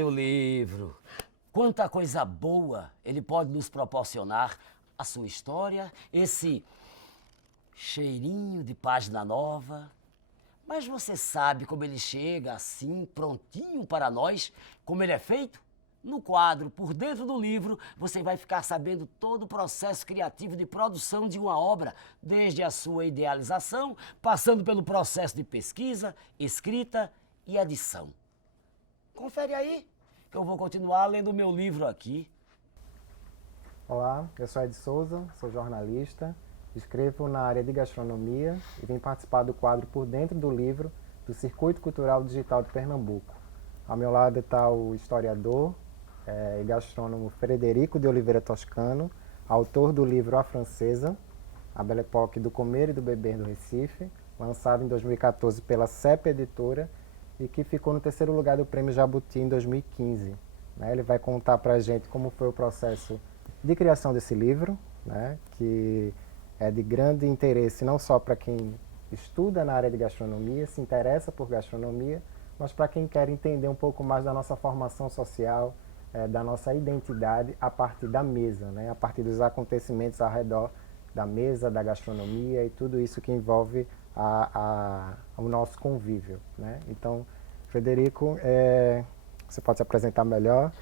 Ai, o livro. Quanta coisa boa ele pode nos proporcionar. A sua história, esse cheirinho de página nova. Mas você sabe como ele chega assim, prontinho para nós, como ele é feito? No quadro, por dentro do livro, você vai ficar sabendo todo o processo criativo de produção de uma obra, desde a sua idealização, passando pelo processo de pesquisa, escrita e edição. Confere aí, que eu vou continuar lendo o meu livro aqui. Olá, eu sou Ed Souza, sou jornalista, escrevo na área de gastronomia e vim participar do quadro Por Dentro do Livro do Circuito Cultural Digital de Pernambuco. Ao meu lado está o historiador e gastrônomo Frederico de Oliveira Toscano, autor do livro A Francesa, a Belle Époque do Comer e do Beber do Recife, lançado em 2014 pela CEP Editora e que ficou no terceiro lugar do Prêmio Jabuti em 2015. Ele vai contar para a gente como foi o processo de criação desse livro, que é de grande interesse não só para quem estuda na área de gastronomia, se interessa por gastronomia, mas para quem quer entender um pouco mais da nossa formação social, da nossa identidade a partir da mesa, a partir dos acontecimentos ao redor da mesa, da gastronomia e tudo isso que envolve o nosso convívio. Então, Frederico, você pode se apresentar melhor?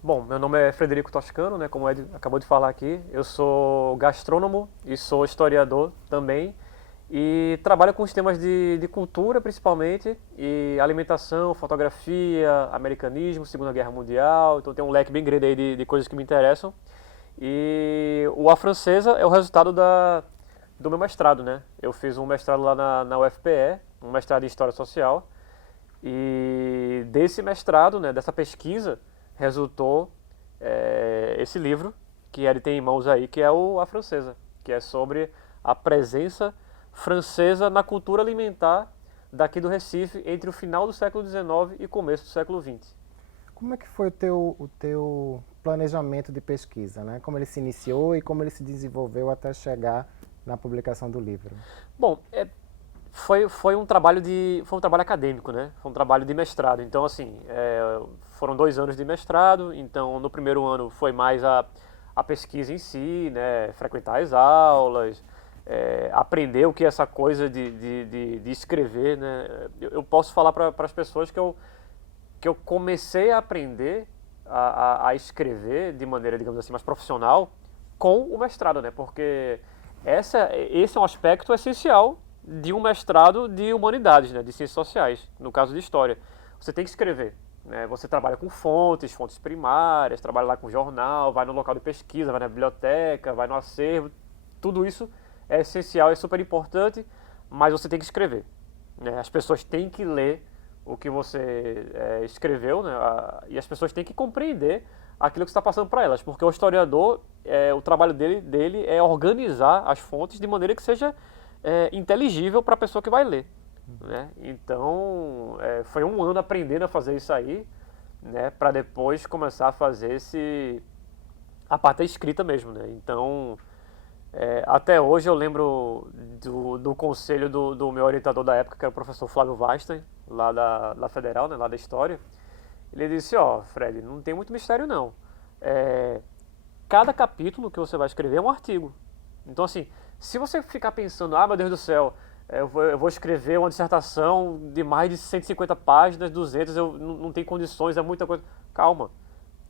Bom, meu nome é Frederico Toscano, como o Ed acabou de falar aqui. Eu sou gastrônomo e sou historiador também. E trabalho com os temas de cultura, principalmente, e alimentação, fotografia, americanismo, Segunda Guerra Mundial. Então tem um leque bem grande aí de coisas que me interessam. E o A Francesa é o resultado do meu mestrado, Eu fiz um mestrado lá na UFPE, um mestrado em História Social. E desse mestrado, dessa pesquisa, resultou esse livro que ele tem em mãos aí, que é o A Francesa, que é sobre a presença francesa na cultura alimentar daqui do Recife entre o final do século XIX e começo do século XX. Como é que foi o teu planejamento de pesquisa, Como ele se iniciou e como ele se desenvolveu até chegar na publicação do livro? Bom, foi um trabalho acadêmico, Foi um trabalho de mestrado. Então, assim, foram 2 anos de mestrado. Então, no primeiro ano foi mais a pesquisa em si, frequentar as aulas, aprender o que é essa coisa de escrever, Eu posso falar para as pessoas que eu comecei a aprender a escrever de maneira, digamos assim, mais profissional com o mestrado, Porque esse é um aspecto essencial de um mestrado de humanidades, de ciências sociais, no caso de história. Você tem que escrever, Você trabalha com fontes primárias, trabalha lá com jornal, vai no local de pesquisa, vai na biblioteca, vai no acervo, tudo isso é essencial, é super importante, mas você tem que escrever, As pessoas têm que ler o que você escreveu, e as pessoas têm que compreender aquilo que está passando para elas, porque o historiador, o trabalho dele é organizar as fontes de maneira que seja inteligível para a pessoa que vai ler. Então, foi um ano aprendendo a fazer isso aí, para depois começar a fazer a parte da escrita mesmo. Então, até hoje eu lembro do conselho do meu orientador da época, que era o professor Flávio Weinstein, lá da Federal, lá da História. Ele disse, Fred, não tem muito mistério não. Cada capítulo que você vai escrever é um artigo. Então, assim, se você ficar pensando, meu Deus do céu, eu vou escrever uma dissertação de mais de 150 páginas, 200, eu não tenho condições, é muita coisa. Calma.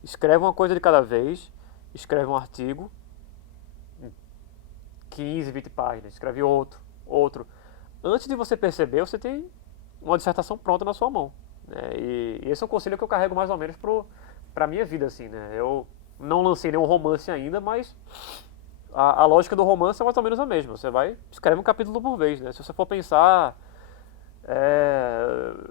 Escreve uma coisa de cada vez, escreve um artigo, 15, 20 páginas, escreve outro. Antes de você perceber, você tem uma dissertação pronta na sua mão. E esse é um conselho que eu carrego mais ou menos para a minha vida, assim, Eu não lancei nenhum romance ainda, mas a lógica do romance é mais ou menos a mesma. Você escreve um capítulo por vez, Se você for pensar,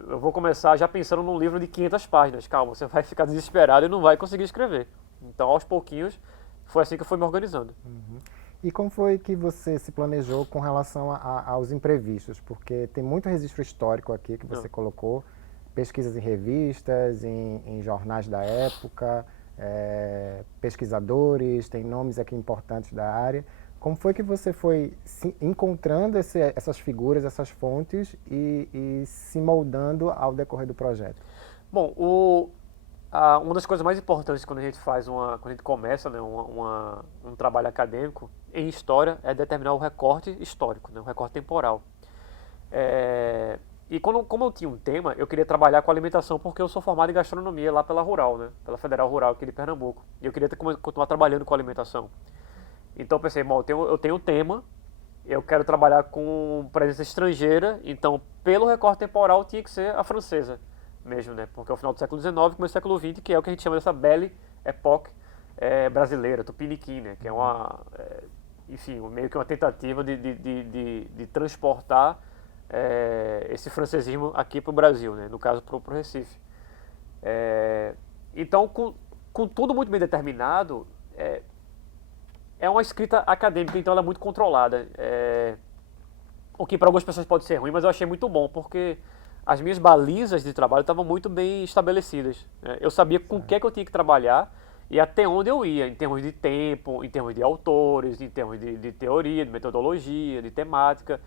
eu vou começar já pensando num livro de 500 páginas. Calma, você vai ficar desesperado e não vai conseguir escrever. Então, aos pouquinhos, foi assim que eu fui me organizando. Uhum. E como foi que você se planejou com relação aos imprevistos? Porque tem muito registro histórico aqui que você colocou, pesquisas em revistas, em jornais da época, pesquisadores, tem nomes aqui importantes da área. Como foi que você foi encontrando essas figuras, essas fontes e se moldando ao decorrer do projeto? Bom, Uma das coisas mais importantes quando a gente quando a gente começa, né, um trabalho acadêmico em história é determinar o recorte histórico, né, o recorte temporal. E como eu tinha um tema, eu queria trabalhar com alimentação porque eu sou formado em gastronomia lá pela Rural, né, pela Federal Rural aqui de Pernambuco. E eu queria continuar trabalhando com alimentação. Então eu pensei, bom, eu tenho um tema, eu quero trabalhar com presença estrangeira, então pelo recorte temporal tinha que ser a francesa mesmo, né? Porque é o final do século XIX e começo do século XX, que é o que a gente chama dessa Belle Époque brasileira, Tupiniquim, né? Que é enfim, meio que uma tentativa de transportar esse francesismo aqui para o Brasil, né? No caso, para o Recife. Então, com tudo muito bem determinado, é uma escrita acadêmica, então ela é muito controlada. O que para algumas pessoas pode ser ruim, mas eu achei muito bom, porque as minhas balizas de trabalho estavam muito bem estabelecidas. Eu sabia com o que eu tinha que trabalhar e até onde eu ia, em termos de tempo, em termos de autores, em termos de teoria, de metodologia, de temática.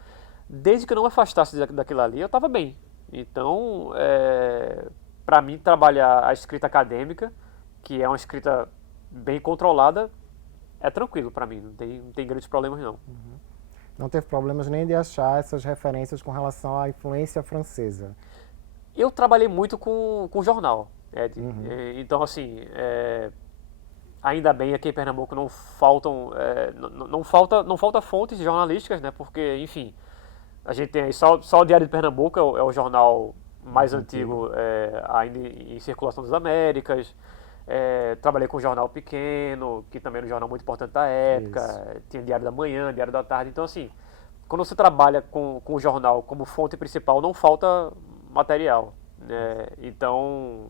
Desde que eu não me afastasse daquilo ali, eu estava bem. Então, para mim, trabalhar a escrita acadêmica, que é uma escrita bem controlada, é tranquilo para mim, não tem grandes problemas não. Não teve problemas nem de achar essas referências com relação à influência francesa? Eu trabalhei muito com jornal, Ed. Então, assim, ainda bem aqui em Pernambuco não falta fontes jornalísticas, né? Porque, enfim, a gente tem aí só o Diário de Pernambuco, é o jornal mais antigo ainda em circulação das Américas. Trabalhei com um jornal pequeno, que também era um jornal muito importante da época. Isso. Tinha Diário da Manhã, Diário da Tarde. Então, assim, quando você trabalha com o jornal como fonte principal, não falta material, né? Então,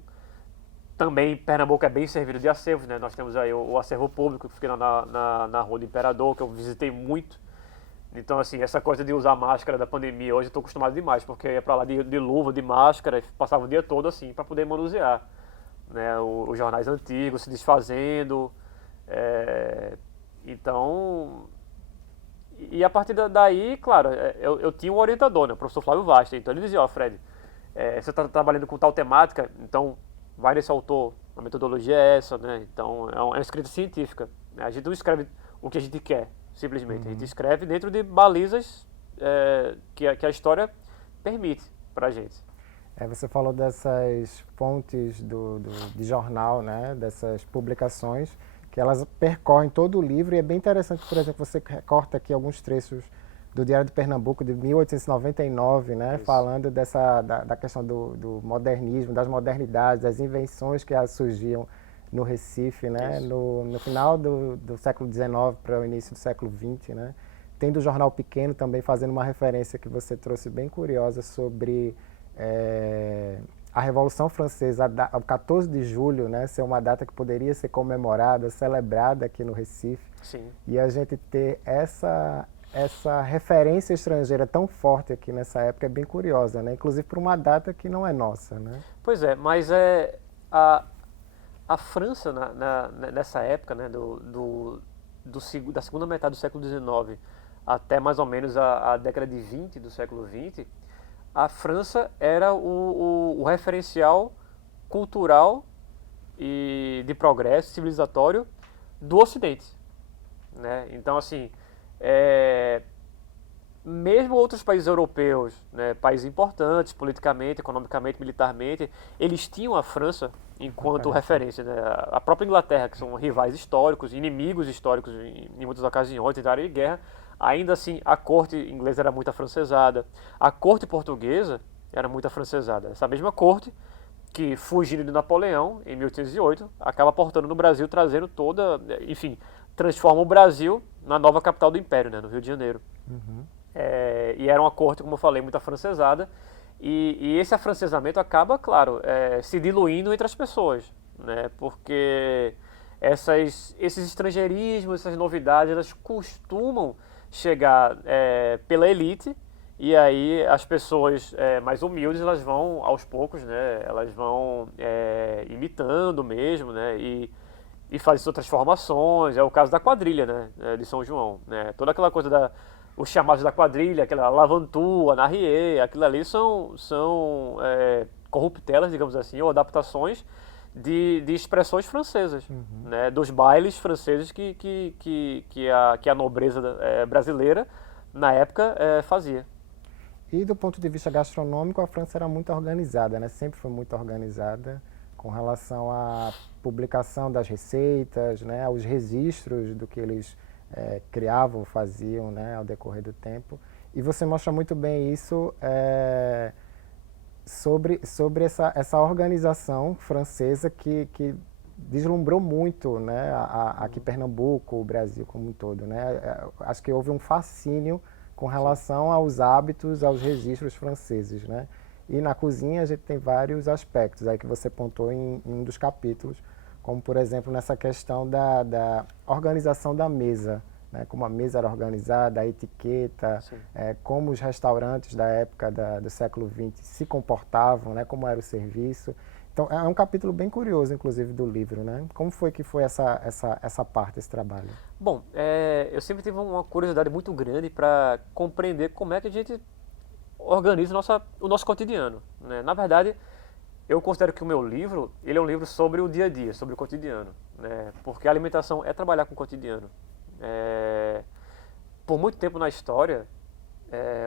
também Pernambuco é bem servido de acervos, né? Nós temos aí o acervo público, que fica na Rua do Imperador, que eu visitei muito. Então, assim, essa coisa de usar máscara da pandemia, hoje eu estou acostumado demais, porque eu ia para lá de luva, de máscara, e passava o dia todo assim, para poder manusear. Né, os jornais antigos se desfazendo, então, e a partir daí, claro, eu tinha um orientador, né, o professor Flávio Vasta, então ele dizia, ó, Fred, você está trabalhando com tal temática, então vai nesse autor, a metodologia é essa, né, então é uma escrita científica, né, a gente não escreve o que a gente quer, simplesmente, a gente escreve dentro de balizas que a história permite pra gente. Você falou dessas fontes de jornal, né, dessas publicações, que elas percorrem todo o livro, e é bem interessante, por exemplo, você recorta aqui alguns trechos do Diário de Pernambuco de 1899, né, falando da questão do modernismo, das modernidades, das invenções que surgiam no Recife, né, no final do século XIX para o início do século XX, né. Tem do Jornal Pequeno também fazendo uma referência que você trouxe bem curiosa sobre a Revolução Francesa, o 14 de julho, né, ser uma data que poderia ser comemorada, celebrada aqui no Recife. Sim. E a gente ter essa referência estrangeira tão forte aqui nessa época é bem curiosa, né? Inclusive por uma data que não é nossa, né? Pois é, mas a França nessa época, né, da segunda metade do século XIX até mais ou menos a década de 20 do século XX, a França era o referencial cultural e de progresso civilizatório do Ocidente, né? Então, assim, mesmo outros países europeus, né, países importantes politicamente, economicamente, militarmente, eles tinham a França enquanto referência, né? A própria Inglaterra, que são rivais históricos, inimigos históricos em muitas ocasiões, de área de guerra. Ainda assim, a corte inglesa era muito afrancesada, a corte portuguesa era muito afrancesada. Essa mesma corte, que fugindo de Napoleão, em 1808, acaba portando no Brasil, trazendo enfim, transforma o Brasil na nova capital do Império, né, no Rio de Janeiro. E era uma corte, como eu falei, muito afrancesada, e esse afrancesamento acaba, claro, se diluindo entre as pessoas, né, porque esses estrangeirismos, essas novidades, elas costumam chegar pela elite, e aí as pessoas mais humildes, elas vão aos poucos, né, elas vão imitando mesmo, né, e fazem suas transformações. É o caso da quadrilha, né, de São João, né, toda aquela coisa os chamados da quadrilha, aquela Lavantua, Narrier, aquilo ali são corruptelas, digamos assim, ou adaptações de expressões francesas, né, dos bailes franceses que a nobreza brasileira, na época, fazia. E do ponto de vista gastronômico, a França era muito organizada, né? Sempre foi muito organizada com relação à publicação das receitas, né? Aos registros do que eles criavam, faziam, né? Ao decorrer do tempo. E você mostra muito bem isso sobre essa organização francesa que deslumbrou muito, né? Aqui Pernambuco, o Brasil como um todo, né? Acho que houve um fascínio com relação aos hábitos, aos registros franceses, né? E na cozinha a gente tem vários aspectos aí que você pontuou em um dos capítulos, como por exemplo nessa questão da organização da mesa, né? Como a mesa era organizada, a etiqueta, como os restaurantes da época do século XX se comportavam, né? Como era o serviço. Então é um capítulo bem curioso, inclusive, do livro, né? Como foi que foi essa parte, esse trabalho? Bom, eu sempre tive uma curiosidade muito grande para compreender como é que a gente organiza o nosso cotidiano, né? Na verdade, eu considero que o meu livro, ele é um livro sobre o dia a dia, sobre o cotidiano, né? Porque a alimentação é trabalhar com o cotidiano. Por muito tempo na história,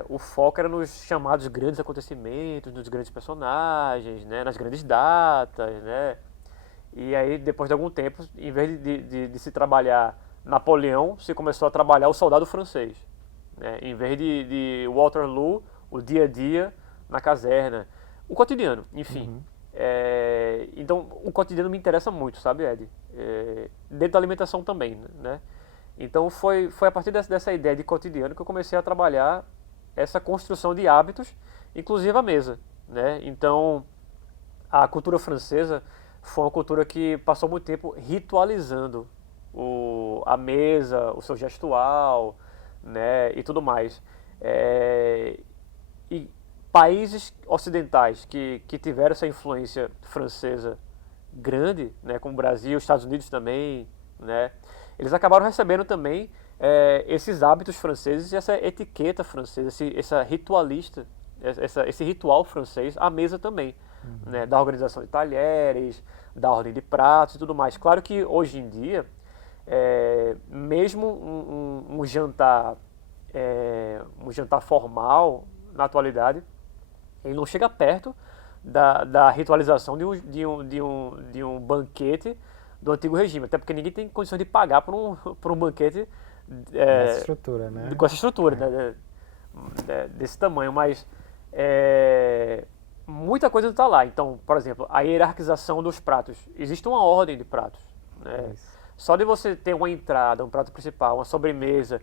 o foco era nos chamados grandes acontecimentos, nos grandes personagens, né? Nas grandes datas, né? E aí, depois de algum tempo, em vez de se trabalhar Napoleão, se começou a trabalhar o soldado francês, né? Em vez de Waterloo, o dia a dia na caserna, o cotidiano, enfim. Então, o cotidiano me interessa muito, sabe, Ed? Dentro da alimentação também, né? Então, foi a partir dessa ideia de cotidiano que eu comecei a trabalhar essa construção de hábitos, inclusive a mesa, né? Então, a cultura francesa foi uma cultura que passou muito tempo ritualizando a mesa, o seu gestual, né, e tudo mais. E países ocidentais que tiveram essa influência francesa grande, né, como o Brasil, os Estados Unidos também, né, eles acabaram recebendo também esses hábitos franceses e essa etiqueta francesa, esse ritual francês à mesa também, né, da organização de talheres, da ordem de pratos e tudo mais. Claro que hoje em dia, mesmo um jantar formal, na atualidade, ele não chega perto da ritualização de um banquete do antigo regime, até porque ninguém tem condições de pagar por um banquete Essa estrutura, né? com essa estrutura, né, desse tamanho, mas muita coisa está lá. Então, por exemplo, a hierarquização dos pratos. Existe uma ordem de pratos, né? Só de você ter uma entrada, um prato principal, uma sobremesa,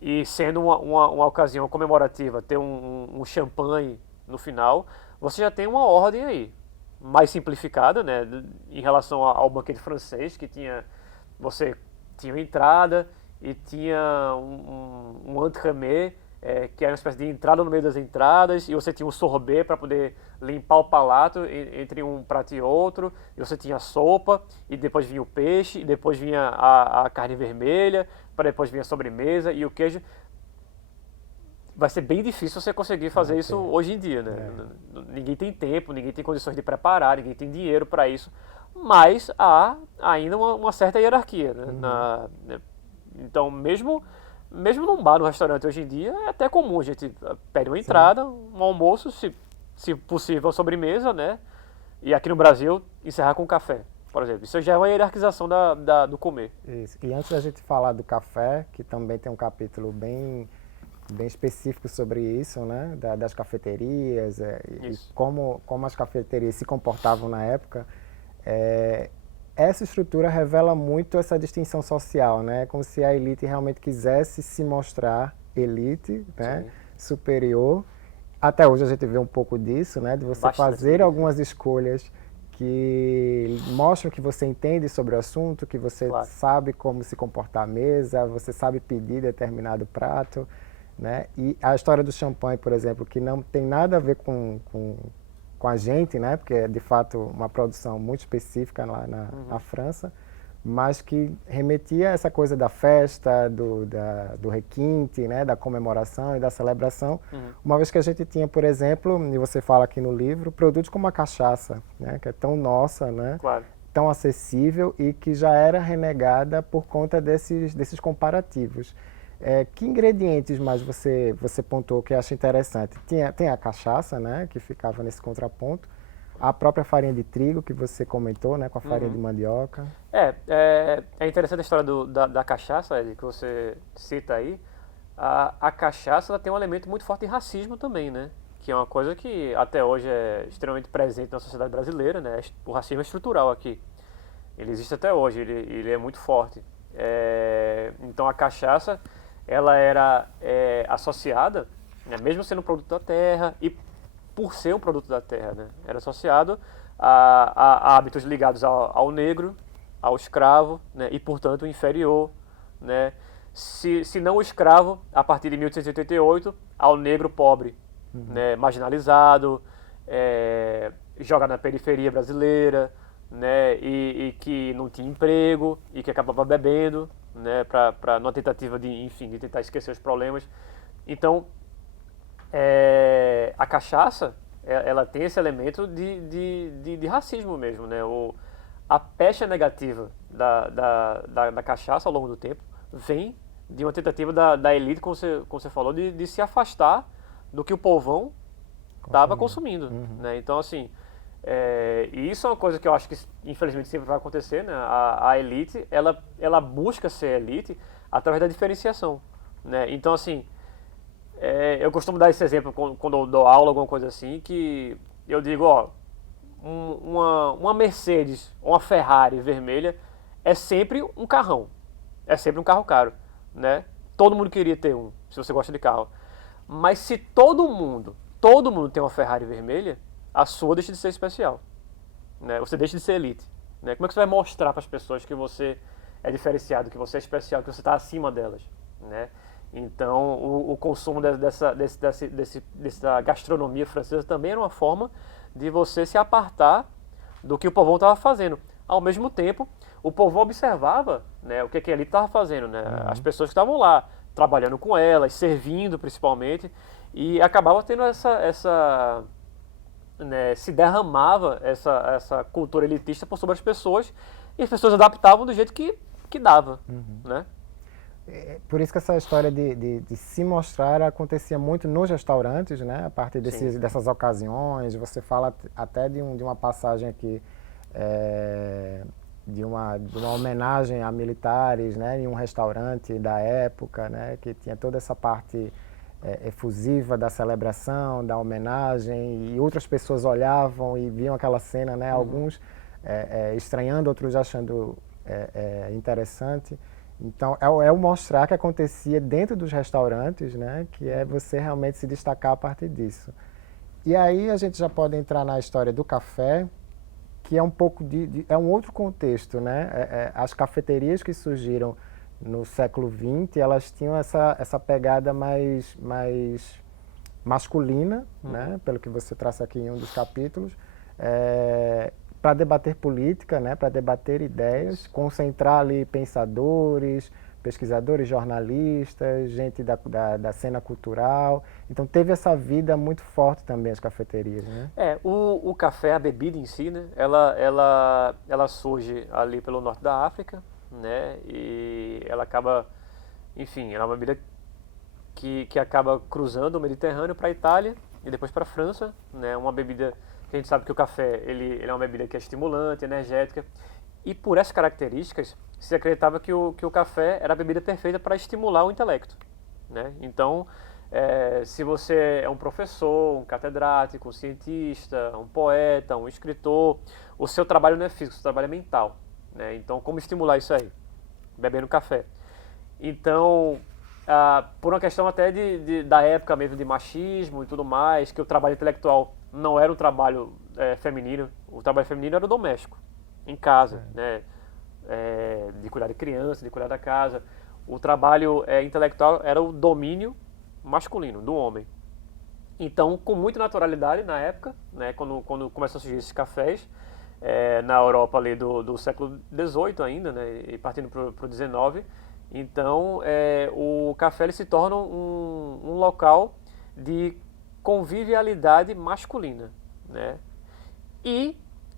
e sendo uma ocasião comemorativa, ter um champanhe no final, você já tem uma ordem aí, mais simplificada, né, em relação ao banquete francês, que você tinha uma entrada e tinha um entremets, que era uma espécie de entrada no meio das entradas, e você tinha um sorbet para poder limpar o palato entre um prato e outro, e você tinha a sopa, e depois vinha o peixe, e depois vinha a carne vermelha, para depois vir a sobremesa e o queijo. Vai ser bem difícil você conseguir fazer isso hoje em dia, né? Ninguém tem tempo, ninguém tem condições de preparar, ninguém tem dinheiro para isso, mas há ainda uma certa hierarquia, né? Então, mesmo num bar, num restaurante hoje em dia, é até comum a gente pede uma entrada, um almoço, se possível, uma sobremesa, né? E aqui no Brasil, encerrar com café, por exemplo. Isso já é uma hierarquização do comer. Isso. E antes da gente falar do café, que também tem um capítulo bem específico sobre isso, né? Das cafeterias e como as cafeterias se comportavam na época, essa estrutura revela muito essa distinção social, né? Como se a elite realmente quisesse se mostrar elite, né? Superior. Até hoje a gente vê um pouco disso, né? De você fazer algumas escolhas que mostram que você entende sobre o assunto, que você sabe como se comportar à mesa, você sabe pedir determinado prato, né? E a história do champanhe, por exemplo, que não tem nada a ver com a gente, né? Porque é de fato uma produção muito específica lá na França, mas que remetia a essa coisa da festa, do requinte, né? Da comemoração e da celebração, uma vez que a gente tinha, por exemplo, e você fala aqui no livro, produtos como a cachaça, né? Que é tão nossa, né? Claro. tão acessível e que já era renegada por conta desses comparativos. Que ingredientes mais você pontuou que acha interessante? Tem a cachaça, né, que ficava nesse contraponto, a própria farinha de trigo que você comentou, né, com a farinha de mandioca. É interessante a história da cachaça, Ed, que você cita aí. A cachaça ela tem um elemento muito forte de racismo também, né? Que é uma coisa que até hoje é extremamente presente na sociedade brasileira, né? O racismo é estrutural aqui. Ele existe até hoje, ele é muito forte. Então a cachaça, ela era associada, né, mesmo sendo um produto da terra e por ser um produto da terra, né, era associado a hábitos ligados ao negro, ao escravo, né, e portanto inferior, né, se não o escravo, a partir de 1888, ao negro pobre, né, marginalizado, joga na periferia brasileira, né, e que não tinha emprego e que acabava bebendo, né, numa tentativa de tentar esquecer os problemas. Então, a cachaça, ela tem esse elemento de racismo mesmo, né? A pecha negativa da cachaça ao longo do tempo vem de uma tentativa da elite, como você falou, de se afastar do que o povão estava consumindo, né? Então, assim, e isso é uma coisa que eu acho que infelizmente sempre vai acontecer, né? A elite, ela busca ser elite através da diferenciação, né? Então, assim, eu costumo dar esse exemplo quando eu dou aula, alguma coisa assim, que eu digo, ó, uma Mercedes ou uma Ferrari vermelha é sempre um carrão, é sempre um carro caro, né? Todo mundo queria ter um, se você gosta de carro. Mas se todo mundo tem uma Ferrari vermelha, a sua deixa de ser especial, né? Você deixa de ser elite, né? Como é que você vai mostrar para as pessoas que você é diferenciado, que você é especial, que você está acima delas, né? Então, o consumo dessa gastronomia francesa também era uma forma de você se apartar do que o povão estava fazendo. Ao mesmo tempo, o povão observava, né, o que a elite estava fazendo, né? As pessoas que estavam lá, trabalhando com elas, servindo principalmente, e acabava tendo né, se derramava essa cultura elitista por sobre as pessoas, e as pessoas adaptavam do jeito que dava, né? Por isso que essa história de se mostrar acontecia muito nos restaurantes, né? A partir dessas ocasiões. Você fala até de uma passagem aqui, de uma homenagem a militares, né? Em um restaurante da época, né? Que tinha toda essa parte efusiva da celebração, da homenagem, e outras pessoas olhavam e viam aquela cena, né? Alguns estranhando, outros achando interessante. Então, é o mostrar que acontecia dentro dos restaurantes, né? Que é você realmente se destacar a partir disso. E aí a gente já pode entrar na história do café, que é um pouco é um outro contexto, né? As cafeterias que surgiram no século XX, elas tinham essa pegada mais masculina, né? Pelo que você traça aqui em um dos capítulos, para debater política, né, para debater ideias, concentrar ali pensadores, pesquisadores, jornalistas, gente da cena cultural. Então teve essa vida muito forte também as cafeterias, né? O café, a bebida em si, né, ela surge ali pelo norte da África, né, e ela acaba, enfim, ela é uma bebida que acaba cruzando o Mediterrâneo para a Itália e depois para a França, né, uma bebida que a gente sabe que o café ele é uma bebida que é estimulante, energética, e por essas características se acreditava que o café era a bebida perfeita para estimular o intelecto, né? Então, se você é um professor, um catedrático, um cientista, um poeta, um escritor, o seu trabalho não é físico, o seu trabalho é mental, né? Então, como estimular isso aí? Bebendo café. Então, por uma questão até da época mesmo de machismo e tudo mais, que o trabalho intelectual não era um trabalho feminino, o trabalho feminino era o doméstico, em casa, né? De cuidar de criança, de cuidar da casa. O trabalho intelectual era o domínio masculino, do homem. Então, com muita naturalidade na época, né, quando começam a surgir esses cafés, na Europa ali do século XVIII ainda, né, e partindo para o XIX, então o café ele se torna um local de convivialidade masculina, né? E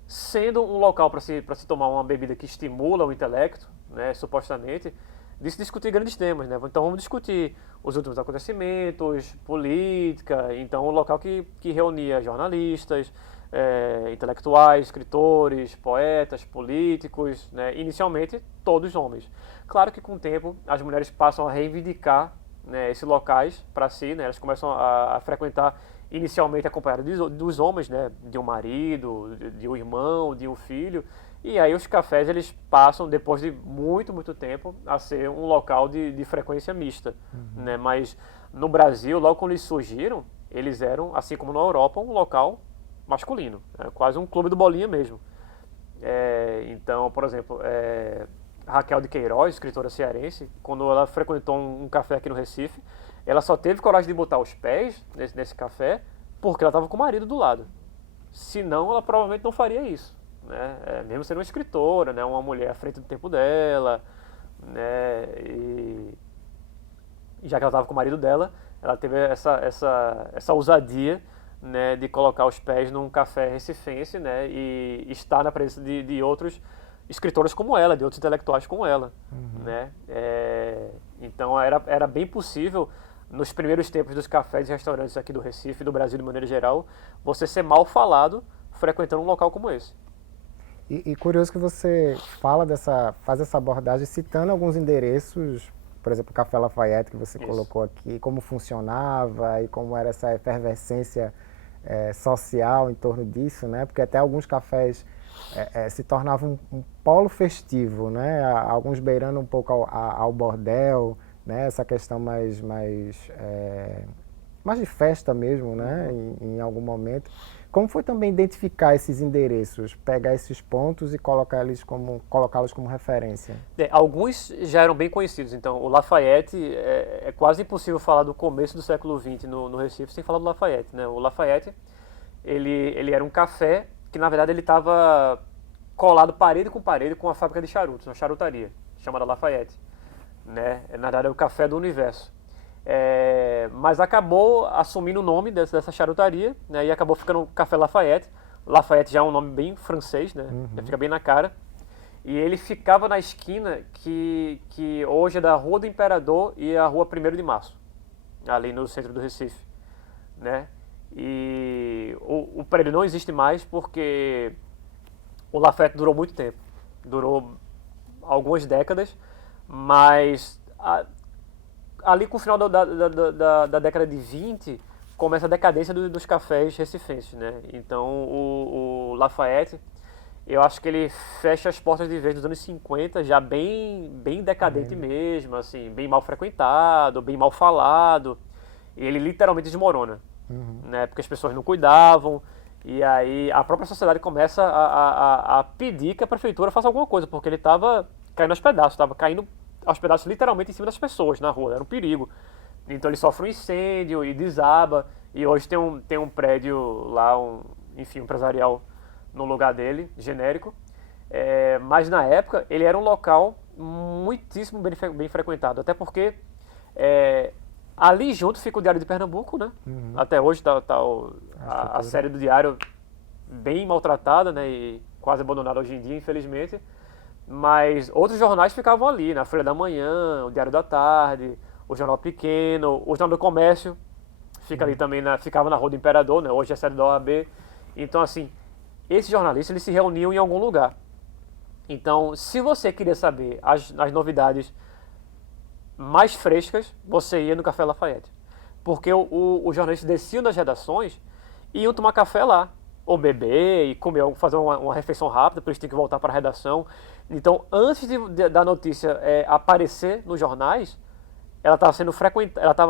sendo um local para se tomar uma bebida que estimula o intelecto, né, supostamente, de se discutir grandes temas, né? Então vamos discutir os últimos acontecimentos, política, então um local que reunia jornalistas, intelectuais, escritores, poetas, políticos, né? Inicialmente todos homens. Claro que com o tempo as mulheres passam a reivindicar, né, esses locais para si, né? Elas começam a frequentar inicialmente acompanhadas dos homens, né? De um marido, de um irmão, de um filho. E aí os cafés eles passam, depois de muito, muito tempo, a ser um local de frequência mista. Né? Mas no Brasil, logo quando eles surgiram, eles eram, assim como na Europa, um local masculino. Quase um clube do bolinha mesmo. Então, por exemplo, Raquel de Queiroz, escritora cearense, quando ela frequentou um café aqui no Recife, ela só teve coragem de botar os pés nesse café porque ela estava com o marido do lado. Senão, ela provavelmente não faria isso. Né? Mesmo sendo uma escritora, né? Uma mulher à frente do tempo dela, né? E já que ela estava com o marido dela, ela teve essa ousadia, né, de colocar os pés num café recifense, né, e estar na presença de outros escritores como ela, de outros intelectuais como ela. Né? Então era bem possível, nos primeiros tempos dos cafés e restaurantes aqui do Recife, do Brasil de maneira geral, você ser mal falado frequentando um local como esse. E curioso que você faz essa abordagem citando alguns endereços, por exemplo, o Café Lafayette que você colocou aqui, como funcionava e como era essa efervescência social em torno disso, né? Porque até alguns cafés se tornavam um polo festivo, né? Alguns beirando um pouco ao bordel, né? Essa questão mais de festa mesmo, né? Em algum momento. Como foi também identificar esses endereços, pegar esses pontos e colocá-los como referência? Alguns já eram bem conhecidos. Então, o Lafayette, é quase impossível falar do começo do século XX no Recife sem falar do Lafayette. Né? O Lafayette, ele era um café que, na verdade, ele estava colado parede com a fábrica de charutos, uma charutaria, chamada Lafayette. Né? Na verdade, é o café do universo. Mas acabou assumindo o nome dessa charutaria, né, e acabou ficando Café Lafayette. Lafayette já é um nome bem francês, né, já fica bem na cara. E ele ficava na esquina que hoje é da Rua do Imperador e a Rua 1º de Março, ali no centro do Recife. Né? E o prédio não existe mais porque o Lafayette durou muito tempo, durou algumas décadas, mas ali com o final da década de 20, começa a decadência dos cafés recifenses, né? Então o Lafayette, eu acho que ele fecha as portas de vez nos anos 50, já bem decadente mesmo, assim, bem mal frequentado, bem mal falado, e ele literalmente desmorona, né? Porque as pessoas não cuidavam, e aí a própria sociedade começa a pedir que a prefeitura faça alguma coisa, porque ele estava caindo aos pedaços, estava caindo aos pedaços literalmente em cima das pessoas na rua, era um perigo. Então ele sofre um incêndio e desaba, e hoje tem um prédio lá, um empresarial no lugar dele, genérico. Mas na época ele era um local muitíssimo bem frequentado, até porque ali junto fica o Diário de Pernambuco, né? Até hoje tá a série do Diário bem maltratada, né? E quase abandonada hoje em dia, infelizmente. Mas outros jornais ficavam ali, na Folha da Manhã, o Diário da Tarde, o Jornal Pequeno, o Jornal do Comércio, fica ali também, ficava na Rua do Imperador, né? Hoje é sede da OAB. Então, assim, esses jornalistas eles se reuniam em algum lugar. Então, se você queria saber as novidades mais frescas, você ia no Café Lafayette. Porque os jornalistas desciam das redações e iam tomar café lá, ou beber e comer, fazer uma refeição rápida, porque eles tinham que voltar para a redação. Então, antes da notícia aparecer nos jornais, ela estava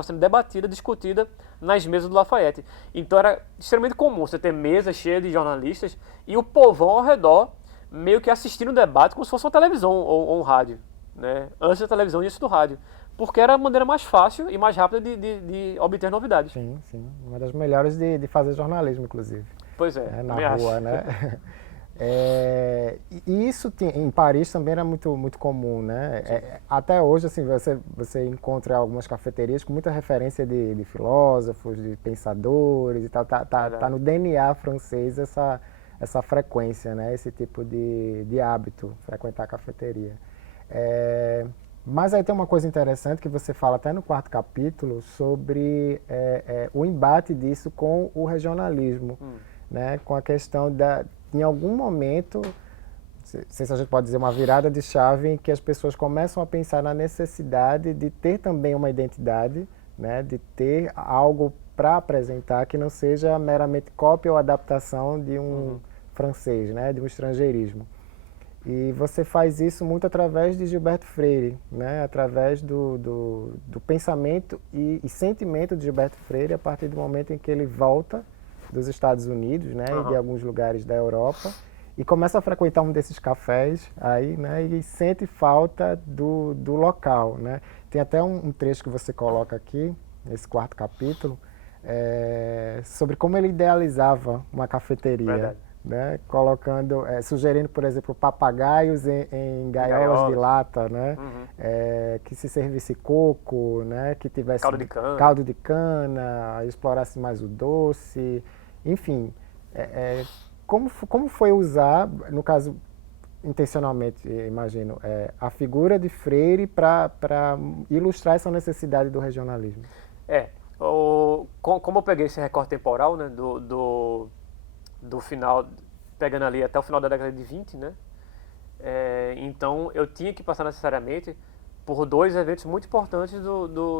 sendo debatida, discutida nas mesas do Lafayette. Então era extremamente comum você ter mesas cheias de jornalistas e o povão ao redor meio que assistindo o debate como se fosse uma televisão ou um rádio. Né? Antes da televisão e antes do rádio. Porque era a maneira mais fácil e mais rápida de obter novidades. Sim, sim. Uma das melhores de fazer jornalismo, inclusive. Pois é, na rua, acho. Né? E isso em Paris também era muito, muito comum, né? Até hoje, assim, você encontra algumas cafeterias com muita referência de filósofos, de pensadores e tal. Tá no DNA francês essa frequência, né? Esse tipo de hábito, frequentar a cafeteria. Mas aí tem uma coisa interessante que você fala até no 4º capítulo sobre o embate disso com o regionalismo, né? Com a questão em algum momento, não sei se a gente pode dizer uma virada de chave, em que as pessoas começam a pensar na necessidade de ter também uma identidade, né? De ter algo para apresentar que não seja meramente cópia ou adaptação de um francês, né? De um estrangeirismo. E você faz isso muito através de Gilberto Freire, né? Através do pensamento e sentimento de Gilberto Freire a partir do momento em que ele volta dos Estados Unidos, né? E de alguns lugares da Europa e começa a frequentar um desses cafés aí, né? E sente falta do local, né? Tem até um trecho que você coloca aqui, nesse 4º capítulo, sobre como ele idealizava uma cafeteria. Verdade. Né? Colocando, sugerindo, por exemplo, papagaios em gaiolas de lata, né? Que se servisse coco, né? Que tivesse caldo de cana, explorasse mais o doce, enfim. Como foi usar, no caso, intencionalmente, imagino, a figura de Freire para ilustrar essa necessidade do regionalismo? Como eu peguei esse recorte temporal, né, do final, pegando ali até o final da década de 20, né? Então eu tinha que passar necessariamente por 2 eventos muito importantes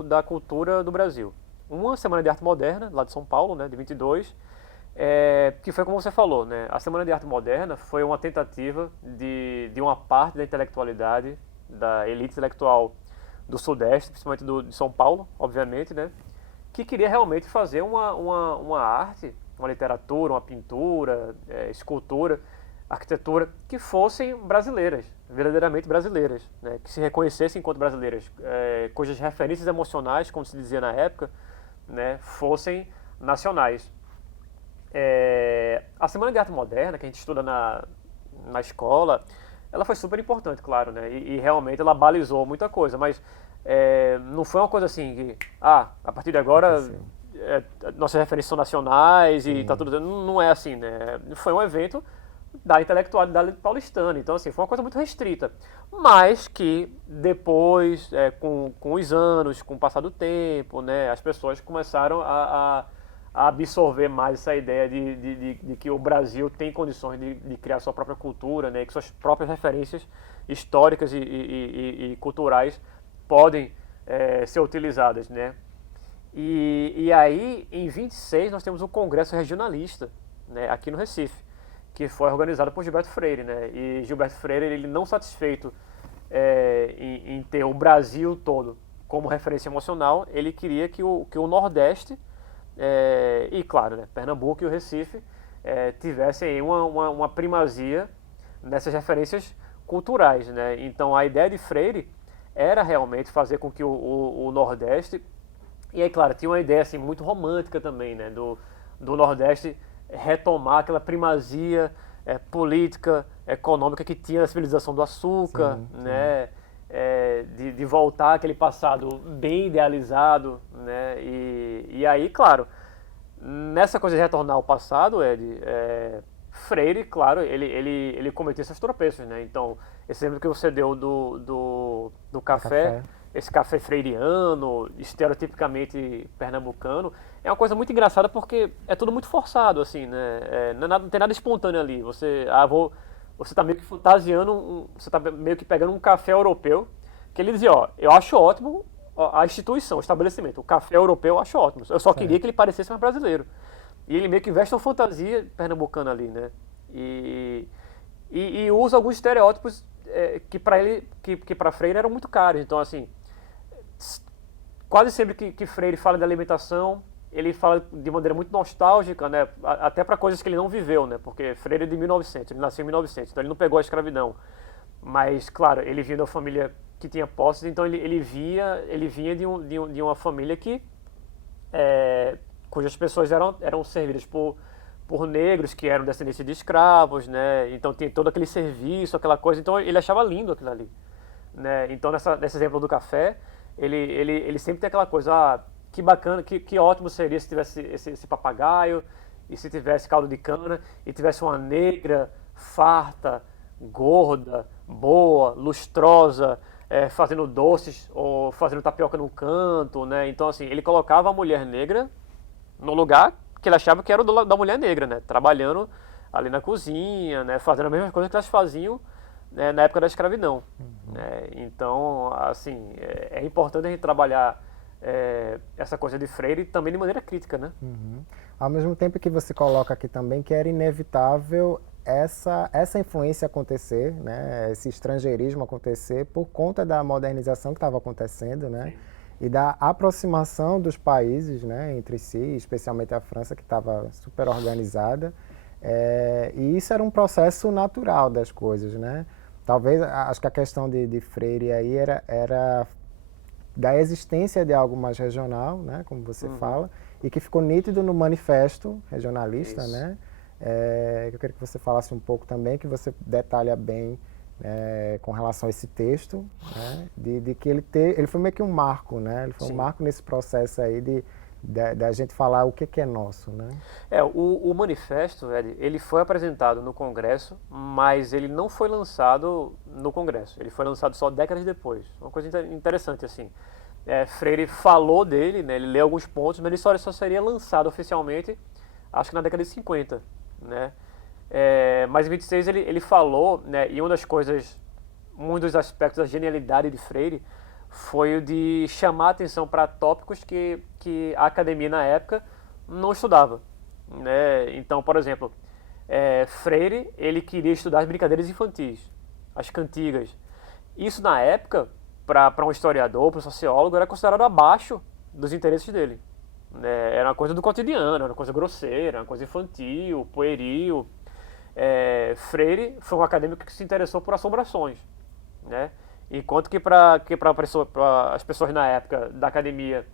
da cultura do Brasil. Uma Semana de Arte Moderna, lá de São Paulo, né, de 22, que foi como você falou, né? A Semana de Arte Moderna foi uma tentativa de uma parte da intelectualidade, da elite intelectual do Sudeste, principalmente de São Paulo, obviamente, né? Que queria realmente fazer uma arte, uma literatura, uma pintura, escultura, arquitetura, que fossem brasileiras, verdadeiramente brasileiras, né? Que se reconhecessem enquanto brasileiras, cujas referências emocionais, como se dizia na época, né? Fossem nacionais. A Semana de Arte Moderna, que a gente estuda na escola, ela foi super importante, claro, né? E realmente ela balizou muita coisa, mas não foi uma coisa assim que, a partir de agora nossas referências são nacionais e tá tudo. Não é assim, né? Foi um evento da intelectualidade paulistana, então assim, foi uma coisa muito restrita, mas que depois, com os anos, com o passar do tempo, né, as pessoas começaram a absorver mais essa ideia de que o Brasil tem condições de criar sua própria cultura, né, que suas próprias referências históricas e culturais podem ser utilizadas, né. E aí, em 26, nós temos o Congresso Regionalista, né, aqui no Recife, que foi organizado por Gilberto Freire, né, e Gilberto Freire, ele não satisfeito em ter o Brasil todo como referência emocional, ele queria que o Nordeste, e claro, né, Pernambuco e o Recife, tivessem uma primazia nessas referências culturais, né. Então a ideia de Freire era realmente fazer com que o Nordeste, e aí claro, tinha uma ideia assim, muito romântica também, né, do Nordeste retomar aquela primazia política, econômica que tinha na civilização do açúcar, sim, né, de voltar aquele passado bem idealizado, né, e aí, claro, nessa coisa de retornar ao passado, Freire, claro, ele cometeu esses tropeços, né, então, esse exemplo que você deu do café, esse café freiriano, estereotipicamente pernambucano, é uma coisa muito engraçada porque é tudo muito forçado, assim, né? Não tem nada espontâneo ali. Você tá meio que fantasiando, você tá meio que pegando um café europeu, que ele dizia, eu acho ótimo a instituição, o estabelecimento, o café europeu eu acho ótimo, eu só queria que ele parecesse mais brasileiro. E ele meio que veste uma fantasia pernambucana ali, né? E usa alguns estereótipos que para ele, que para Freire eram muito caros. Então, assim, quase sempre que Freire fala de alimentação, ele fala de maneira muito nostálgica, né? Até para coisas que ele não viveu, né? Porque Freire é de 1900, ele nasceu em 1900, então ele não pegou a escravidão. Mas, claro, ele vinha de uma família que tinha posses, então ele vinha de uma família cujas pessoas eram servidas por negros que eram descendentes de escravos, né? Então tinha todo aquele serviço, aquela coisa, então ele achava lindo aquilo ali, né? Então nesse exemplo do café, ele sempre tem aquela coisa, que bacana, que ótimo seria se tivesse esse papagaio, e se tivesse caldo de cana, e tivesse uma negra, farta, gorda, boa, lustrosa, fazendo doces ou fazendo tapioca no canto, né? Então, assim, ele colocava a mulher negra no lugar que ele achava que era o da mulher negra, né? Trabalhando ali na cozinha, né? Fazendo a mesma coisa que elas faziam, né? Na época da escravidão. Né? Então, assim, é importante a gente trabalhar essa coisa de Freire também de maneira crítica, né? Ao mesmo tempo que você coloca aqui também que era inevitável essa influência acontecer, né? Esse estrangeirismo acontecer por conta da modernização que estava acontecendo, né? E da aproximação dos países, né, entre si, especialmente a França, que estava super organizada. E isso era um processo natural das coisas, né? Talvez, acho que a questão de Freire aí era da existência de algo mais regional, né, como você fala, e que ficou nítido no manifesto regionalista, Isso. né? Eu queria que você falasse um pouco também, que você detalha bem com relação a esse texto, né, de que ele foi meio que um marco, né? Ele foi Sim. um marco nesse processo aí da gente falar o que é nosso, né? O manifesto, Ed, ele foi apresentado no Congresso, mas ele não foi lançado no Congresso. Ele foi lançado só décadas depois. Uma coisa interessante, assim. Freire falou dele, né, ele leu alguns pontos, mas ele só seria lançado oficialmente, acho que na década de 50, né? Mas em 26 ele falou, né, e um dos aspectos da genialidade de Freire foi o de chamar a atenção para tópicos que a academia na época não estudava, né? Então, por exemplo, Freire ele queria estudar as brincadeiras infantis, as cantigas. Isso na época, para um historiador, para um sociólogo, era considerado abaixo dos interesses dele, né? Era uma coisa do cotidiano, era uma coisa grosseira, uma coisa infantil, pueril. Freire foi um acadêmico que se interessou por assombrações, né? Enquanto que para as pessoas na época da academia,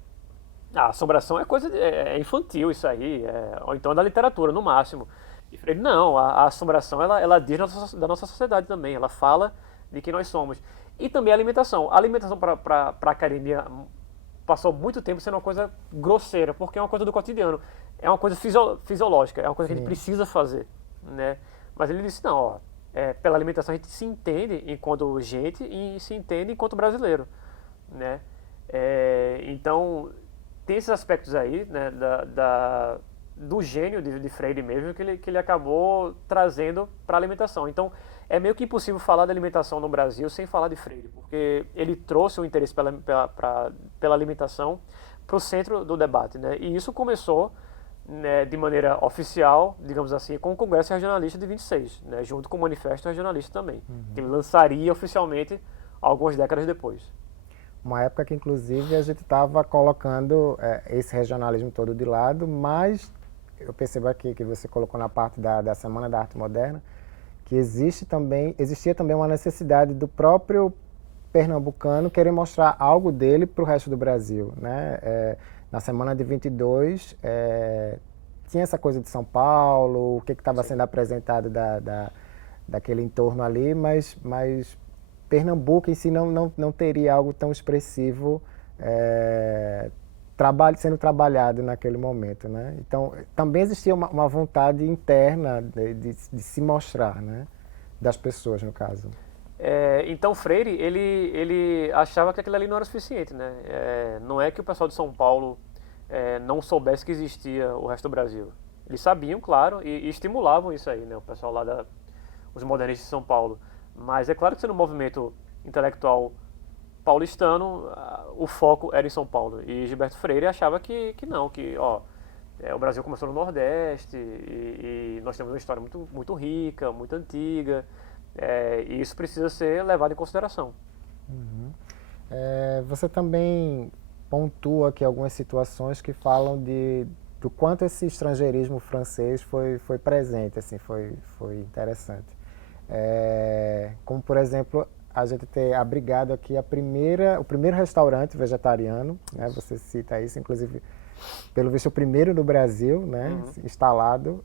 a assombração é coisa infantil, isso aí, ou então da literatura no máximo. E Freire, não, a assombração ela diz da nossa sociedade também, ela fala de quem nós somos. E também a alimentação. A alimentação para a academia passou muito tempo sendo uma coisa grosseira, porque é uma coisa do cotidiano, é uma coisa fisiológica, é uma coisa que a gente precisa fazer, né? Mas ele disse, não, ó, pela alimentação a gente se entende enquanto gente e se entende enquanto brasileiro, né? Então, tem esses aspectos aí, né, do gênio de Freire mesmo, que ele acabou trazendo para a alimentação. Então, é meio que impossível falar da alimentação no Brasil sem falar de Freire, porque ele trouxe o interesse pela alimentação para o centro do debate, né? E isso começou, né, de maneira oficial, digamos assim, com o Congresso Regionalista de 26, né, junto com o Manifesto Regionalista também, que ele lançaria oficialmente algumas décadas depois. Uma época que, inclusive, a gente estava colocando esse regionalismo todo de lado, mas eu percebo aqui que você colocou na parte da Semana da Arte Moderna que existia também uma necessidade do próprio pernambucano querer mostrar algo dele para o resto do Brasil, né? Na Semana de 22, tinha essa coisa de São Paulo, o que estava sendo apresentado daquele entorno ali, mas Pernambuco em si não teria algo tão expressivo sendo trabalhado naquele momento, né? Então, também existia uma vontade interna de se mostrar, né? Das pessoas, no caso. Então, Freire, ele achava que aquilo ali não era suficiente, né? Não é que o pessoal de São Paulo não soubesse que existia o resto do Brasil. Eles sabiam, claro, e estimulavam isso aí, né? O pessoal lá os modernistas de São Paulo. Mas é claro que sendo um movimento intelectual paulistano, o foco era em São Paulo. E Gilberto Freire achava que não, que o Brasil começou no Nordeste e nós temos uma história muito, muito rica, muito antiga, e isso precisa ser levado em consideração. Você também pontua aqui algumas situações que falam do quanto esse estrangeirismo francês foi presente, assim, foi interessante. Como, por exemplo, a gente ter abrigado aqui o primeiro restaurante vegetariano, né? Você cita isso, inclusive, pelo visto, o primeiro no Brasil, né? Instalado,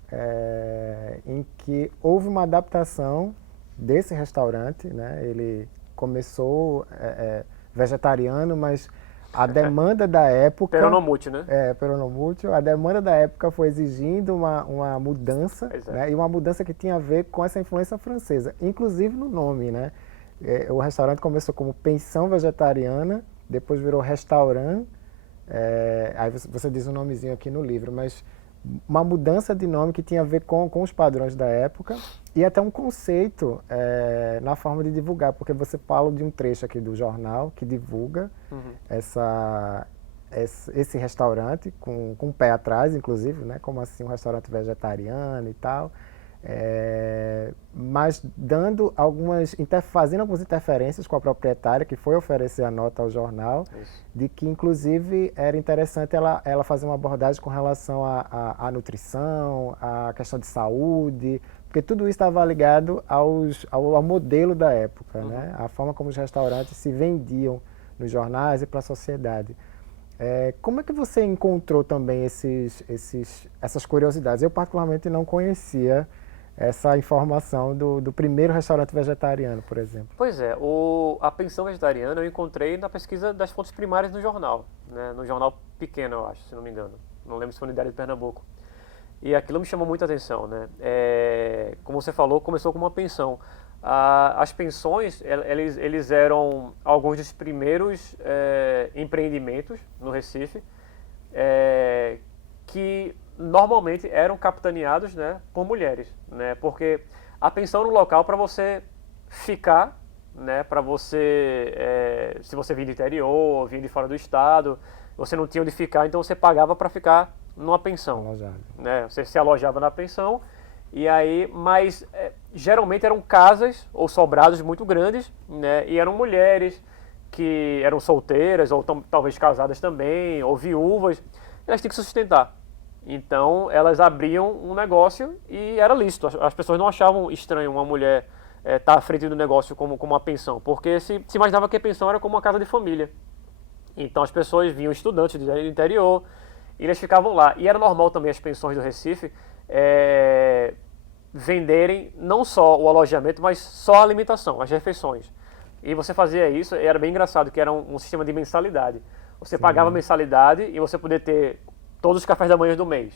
em que houve uma adaptação desse restaurante, né? Ele começou vegetariano, mas A demanda da época... Peronomútil, né? Peronomútil. A demanda da época foi exigindo uma mudança, né? E uma mudança que tinha a ver com essa influência francesa, inclusive no nome, né? O restaurante começou como pensão vegetariana, depois virou restaurant, aí você diz um nomezinho aqui no livro, mas uma mudança de nome que tinha a ver com os padrões da época e até um conceito na forma de divulgar, porque você fala de um trecho aqui do jornal que divulga esse restaurante com o pé atrás, inclusive, né? Como assim um restaurante vegetariano e tal, mas fazendo algumas interferências com a proprietária que foi oferecer a nota ao jornal, de que inclusive era interessante ela fazer uma abordagem com relação à nutrição, à questão de saúde, porque tudo isso estava ligado ao modelo da época, né? A forma como os restaurantes se vendiam nos jornais e para a sociedade. Como é que você encontrou também essas curiosidades? Eu particularmente não conhecia essa informação do primeiro restaurante vegetariano, por exemplo. Pois é, a pensão vegetariana eu encontrei na pesquisa das fontes primárias no jornal, né? No jornal pequeno, eu acho, se não me engano. Não lembro se foi no Diário de Pernambuco. E aquilo me chamou muita atenção, né? Como você falou, começou com uma pensão. As pensões, eles eram alguns dos primeiros empreendimentos no Recife, que normalmente eram capitaneados, né, por mulheres, né? Porque a pensão no local para você ficar, né, para você, se você vinha do interior, vinha de fora do estado, você não tinha onde ficar, então você pagava para ficar numa pensão, né? Você se alojava na pensão. E aí, mas geralmente eram casas ou sobrados muito grandes, né? E eram mulheres que eram solteiras ou talvez casadas também, ou viúvas. Elas tinham que sustentar. Então elas abriam um negócio e era lícito. As pessoas não achavam estranho uma mulher estar à frente do negócio como uma pensão, porque se imaginava que a pensão era como uma casa de família. Então as pessoas vinham, estudantes do interior, e eles ficavam lá. E era normal também as pensões do Recife venderem não só o alojamento, mas só a alimentação, as refeições. E você fazia isso, e era bem engraçado, que era um sistema de mensalidade. Você pagava mensalidade e você podia ter todos os cafés da manhã do mês.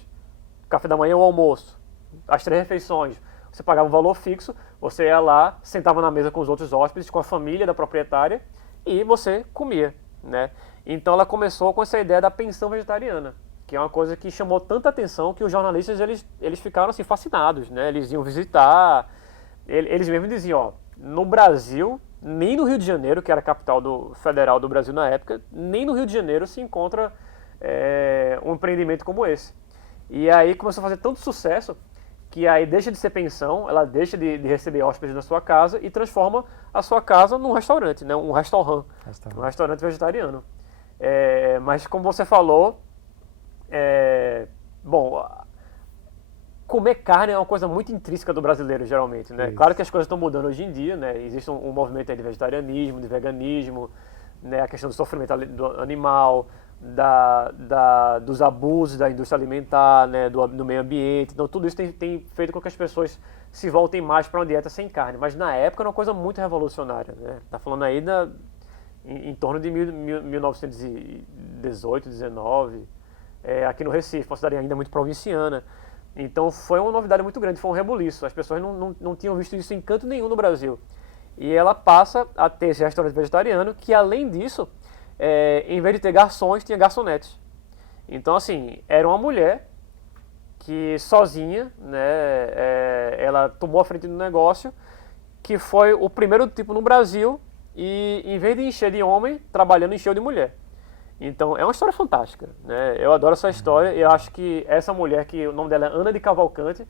Café da manhã, o almoço, as 3 refeições. Você pagava um valor fixo, você ia lá, sentava na mesa com os outros hóspedes, com a família da proprietária, e você comia, né? Então ela começou com essa ideia da pensão vegetariana, que é uma coisa que chamou tanta atenção que os jornalistas eles ficaram assim fascinados, né? Eles iam visitar, eles mesmos diziam, ó, no Brasil, nem no Rio de Janeiro, que era a capital federal do Brasil na época, nem no Rio de Janeiro se encontra um empreendimento como esse. E aí começou a fazer tanto sucesso que aí deixa de ser pensão, ela deixa de receber hóspedes na sua casa e transforma a sua casa num restaurante, né? Um restaurant. Um restaurante vegetariano. Mas como você falou, bom, comer carne é uma coisa muito intrínseca do brasileiro, geralmente, né? Isso. Claro que as coisas estão mudando hoje em dia, né? Existe um movimento aí de vegetarianismo, de veganismo, né? A questão do sofrimento do animal, dos abusos da indústria alimentar, né? do meio ambiente. Então tudo isso tem feito com que as pessoas se voltem mais para uma dieta sem carne. Mas na época era uma coisa muito revolucionária, né? Tá falando aí em torno de 1918, 19, aqui no Recife, uma cidade ainda muito provinciana. Então foi uma novidade muito grande, foi um rebuliço. As pessoas não tinham visto isso em canto nenhum no Brasil. E ela passa a ter esse restaurante vegetariano, que além disso, em vez de ter garçons, tinha garçonetes. Então assim, era uma mulher que sozinha, né, ela tomou a frente do negócio, que foi o primeiro tipo no Brasil, e em vez de encher de homem, trabalhando encheu de mulher. Então é uma história fantástica, né? Eu adoro essa história e eu acho que essa mulher, que o nome dela é Ana de Cavalcante,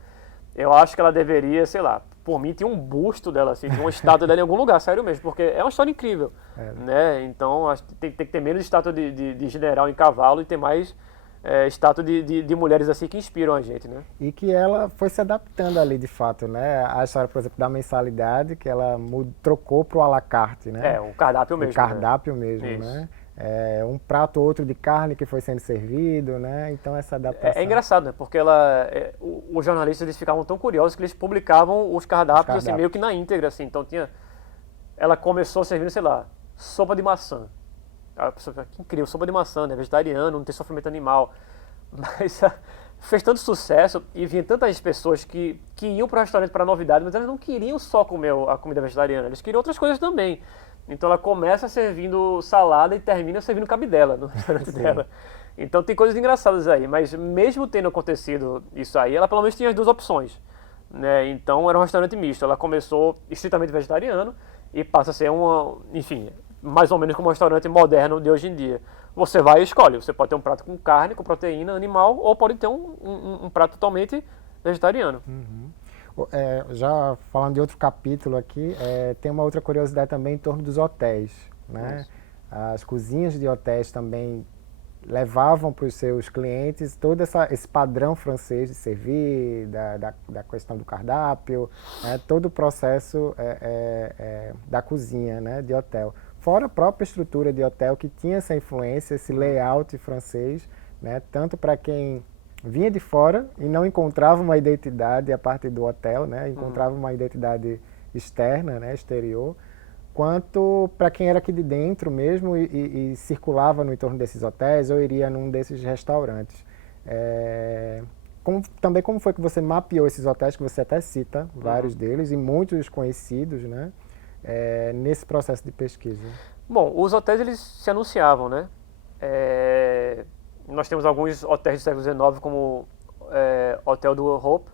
eu acho que ela deveria, sei lá, por mim tinha um busto dela, assim, tinha uma estátua dela em algum lugar, sério mesmo, porque é uma história incrível, né? Então acho que tem que ter menos estátua de general em cavalo e ter mais estátua de mulheres assim que inspiram a gente, né? E que ela foi se adaptando ali de fato, né? A história, por exemplo, da mensalidade, que ela trocou para o à la carte, né? Um cardápio mesmo. O cardápio mesmo, Isso. né? Um prato ou outro de carne que foi sendo servido, né? Então essa adaptação. É engraçado, né? Porque os jornalistas eles ficavam tão curiosos que eles publicavam os cardápios assim, meio que na íntegra, assim. Então ela começou servindo, sei lá, sopa de maçã. A pessoa fala, que incrível, sopa de maçã, né? Vegetariano, não tem sofrimento animal. Mas fez tanto sucesso e vinha tantas pessoas que iam para o restaurante para novidade, mas elas não queriam só comer a comida vegetariana, eles queriam outras coisas também. Então ela começa servindo salada e termina servindo cabidela no restaurante dela. Então tem coisas engraçadas aí, mas mesmo tendo acontecido isso aí, ela pelo menos tinha as duas opções, né? Então era um restaurante misto. Ela começou estritamente vegetariano e passa a ser enfim, mais ou menos como um restaurante moderno de hoje em dia. Você vai e escolhe. Você pode ter um prato com carne, com proteína animal, ou pode ter um prato totalmente vegetariano. Já falando de outro capítulo aqui, tem uma outra curiosidade também em torno dos hotéis, né? As cozinhas de hotéis também levavam para os seus clientes todo esse padrão francês de servir, da questão do cardápio, né? Todo o processo da cozinha, né? De hotel. Fora a própria estrutura de hotel que tinha essa influência, esse layout francês, né? Tanto para quem vinha de fora e não encontrava uma identidade a partir do hotel, né? Encontrava uma identidade externa, né? Exterior, quanto para quem era aqui de dentro mesmo e circulava no entorno desses hotéis ou iria num desses restaurantes. Também como foi que você mapeou esses hotéis, que você até cita vários deles e muitos conhecidos, né? Nesse processo de pesquisa? Bom, os hotéis eles se anunciavam, né? Nós temos alguns hotéis do século XIX, como Hotel do Hope,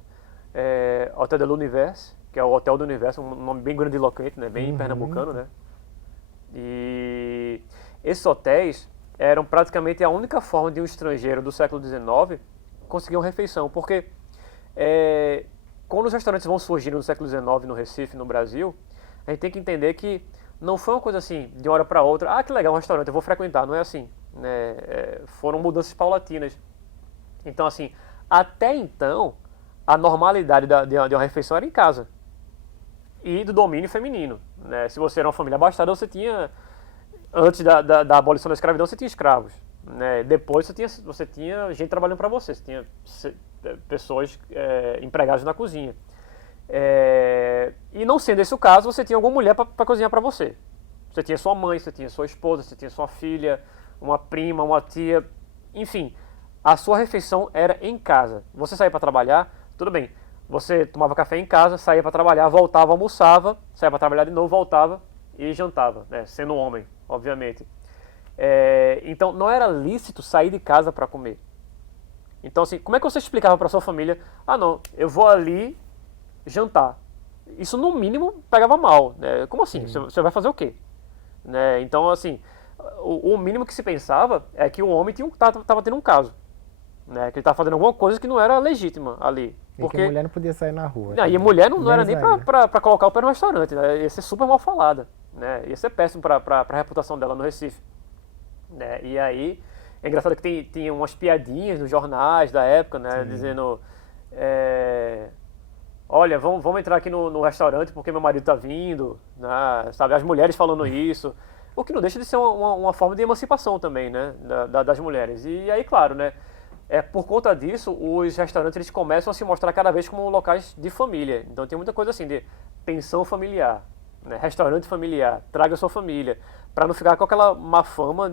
Hotel de l'Univers, que é o Hotel do Universo, um nome bem grandiloquente, né? Bem pernambucano, né? E esses hotéis eram praticamente a única forma de um estrangeiro do século XIX conseguir uma refeição, porque quando os restaurantes vão surgindo no século XIX no Recife, no Brasil, a gente tem que entender que não foi uma coisa assim, de uma hora para outra, que legal, um restaurante, eu vou frequentar, não é assim, né? Foram mudanças paulatinas. Então, assim, até então, a normalidade de uma refeição era em casa e do domínio feminino, né? Se você era uma família abastada, você tinha, antes da abolição da escravidão, você tinha escravos, né? Depois você tinha gente trabalhando para você tinha pessoas empregadas na cozinha. E não sendo esse o caso, você tinha alguma mulher para cozinhar para você. Você tinha sua mãe, você tinha sua esposa, você tinha sua filha, uma prima, uma tia, enfim, a sua refeição era em casa. Você saía para trabalhar, tudo bem, você tomava café em casa, saía para trabalhar, voltava, almoçava, saía para trabalhar de novo, voltava e jantava, né? Sendo homem, obviamente. Então não era lícito sair de casa para comer. Então assim, como é que você explicava para sua família, não, eu vou ali jantar? Isso no mínimo pegava mal, né? Como assim? Você vai fazer o quê? Né? Então assim, o mínimo que se pensava é que o homem estava tendo um caso, né? Que ele estava fazendo alguma coisa que não era legítima ali. Porque a mulher não podia sair na rua. E a mulher não era nem para colocar o pé no restaurante, né? Ia ser super mal falada, né? Ia ser péssimo para a reputação dela no Recife, né? E aí, é engraçado que tinha umas piadinhas nos jornais da época, né? Dizendo, olha, vamos entrar aqui no restaurante porque meu marido está vindo, né? Sabe? As mulheres falando isso, o que não deixa de ser uma forma de emancipação também, né? Das mulheres. E aí, claro, né? Por conta disso, os restaurantes eles começam a se mostrar cada vez como locais de família. Então tem muita coisa assim de pensão familiar, né? Restaurante familiar, traga sua família, para não ficar com aquela má fama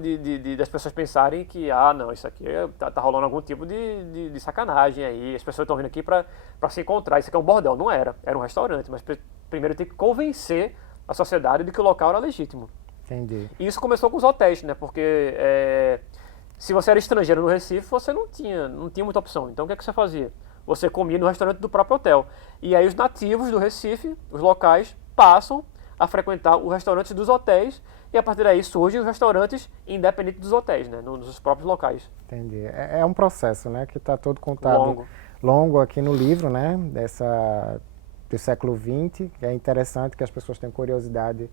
das pessoas pensarem que, não, isso aqui tá rolando algum tipo de sacanagem aí, as pessoas estão vindo aqui para se encontrar, isso aqui é um bordel. Não era um restaurante, mas primeiro tem que convencer a sociedade de que o local era legítimo. Entendi. E isso começou com os hotéis, né? Porque se você era estrangeiro no Recife, você não tinha muita opção. Então o que é que você fazia? Você comia no restaurante do próprio hotel. E aí os nativos do Recife, os locais, passam a frequentar os restaurantes dos hotéis e a partir daí surgem os restaurantes independentes dos hotéis, né? Nos próprios locais. Entendi. É um processo, né? Que está todo contado longo aqui no livro, né? Do século XX. É interessante que as pessoas tenham curiosidade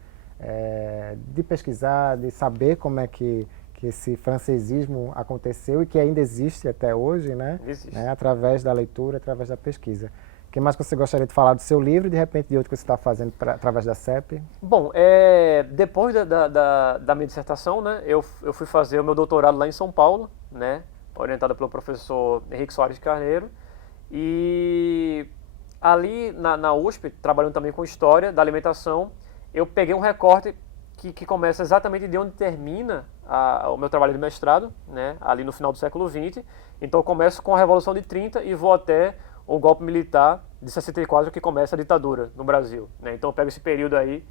de pesquisar, de saber como é que esse francesismo aconteceu e que ainda existe até hoje, né? Existe. Através da leitura, através da pesquisa. O que mais você gostaria de falar do seu livro e de repente de outro que você está fazendo através da CEP? Bom, depois da minha dissertação, né, eu fui fazer o meu doutorado lá em São Paulo, né, orientado pelo professor Henrique Soares Carneiro, e ali na USP, trabalhando também com história da alimentação, eu peguei um recorte que começa exatamente de onde termina o meu trabalho de mestrado, né, ali no final do século XX. Então eu começo com a Revolução de 30 e vou até o golpe militar de 64, que começa a ditadura no Brasil, né? Então eu pego esse período aí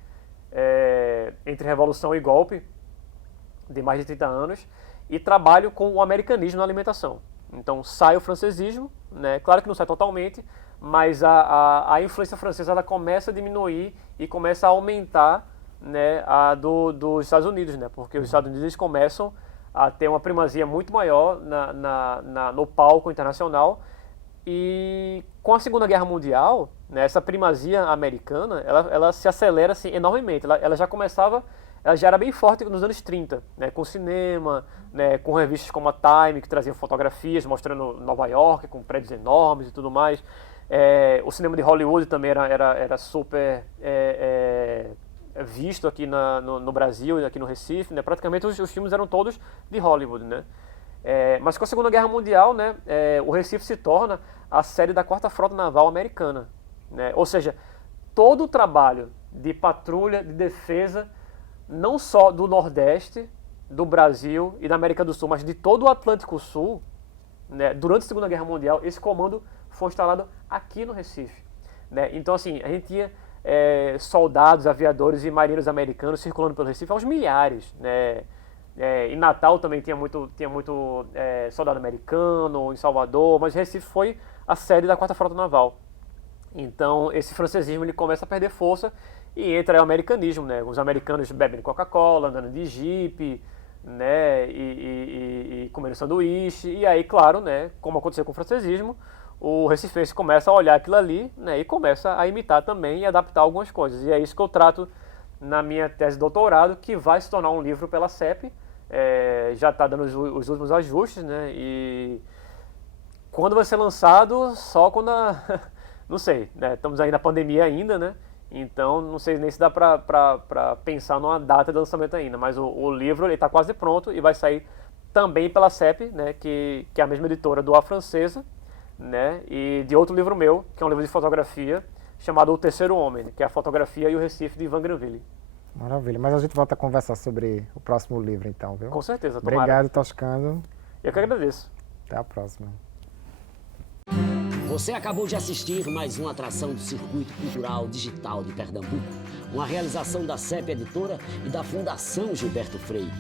entre Revolução e golpe, de mais de 30 anos, e trabalho com o americanismo na alimentação. Então sai o francesismo, né? Claro que não sai totalmente, mas a influência francesa ela começa a diminuir e começa a aumentar, né, dos Estados Unidos, né? Porque os Estados Unidos começam a ter uma primazia muito maior no palco internacional, e com a Segunda Guerra Mundial, né, essa primazia americana ela se acelera assim, enormemente. Ela já era bem forte nos anos 30, né, com cinema, né, com revistas como a Time, que traziam fotografias mostrando Nova York, com prédios enormes e tudo mais. O cinema de Hollywood também era super visto aqui no Brasil e aqui no Recife, né? Praticamente os filmes eram todos de Hollywood, né? Mas com a Segunda Guerra Mundial, né, o Recife se torna a sede da 4ª Frota Naval Americana, né? Ou seja, todo o trabalho de patrulha, de defesa, não só do Nordeste, do Brasil e da América do Sul, mas de todo o Atlântico Sul, né, durante a Segunda Guerra Mundial, esse comando foi instalado aqui no Recife, né? Então, assim, a gente tinha soldados, aviadores e marinheiros americanos circulando pelo Recife aos milhares, né? Em Natal também tinha muito soldado americano, em Salvador, mas Recife foi a sede da 4ª Frota Naval. Então, esse francesismo ele começa a perder força e entra o americanismo, né? Os americanos bebendo Coca-Cola, andando de Jeep, né? E comendo sanduíche. E aí, claro, né? Como aconteceu com o francesismo, o recifense começa a olhar aquilo ali, né? E começa a imitar também e adaptar algumas coisas. E é isso que eu trato na minha tese de doutorado, que vai se tornar um livro pela CEP. Já está dando os últimos ajustes, né? E quando vai ser lançado, só quando não sei, né? Estamos aí na pandemia ainda, né? Então não sei nem se dá para pensar numa data de lançamento ainda, mas o livro está quase pronto e vai sair também pela CEP, né? Que é a mesma editora do A Francesa, né? E de outro livro meu, que é um livro de fotografia, chamado O Terceiro Homem, que é a fotografia e o Recife de Ivan Granville. Maravilha, mas a gente volta a conversar sobre o próximo livro então, viu? Com certeza, tomara. Obrigado, Toscano. Eu que agradeço. Até a próxima. Você acabou de assistir mais uma atração do Circuito Cultural Digital de Pernambuco, uma realização da CEP Editora e da Fundação Gilberto Freire.